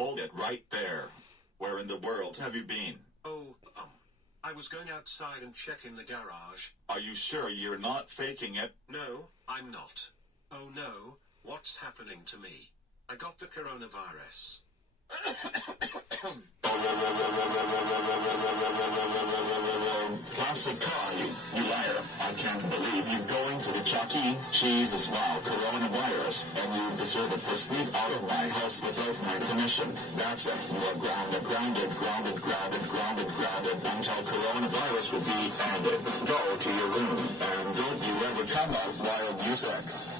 Hold it right there. Where in the world have you been? Oh, I was going outside and checking the garage. Are you sure you're not faking it? No, I'm not. Oh no, what's happening to me? I got the coronavirus. Classic Caillou, you liar. I can't believe you're going to the Chuck E. Cheese as well, coronavirus, and you deserve it for sneak out of my house without my permission. That's it. You are grounded, until coronavirus will be ended. Go to your room, and don't you ever come out while music.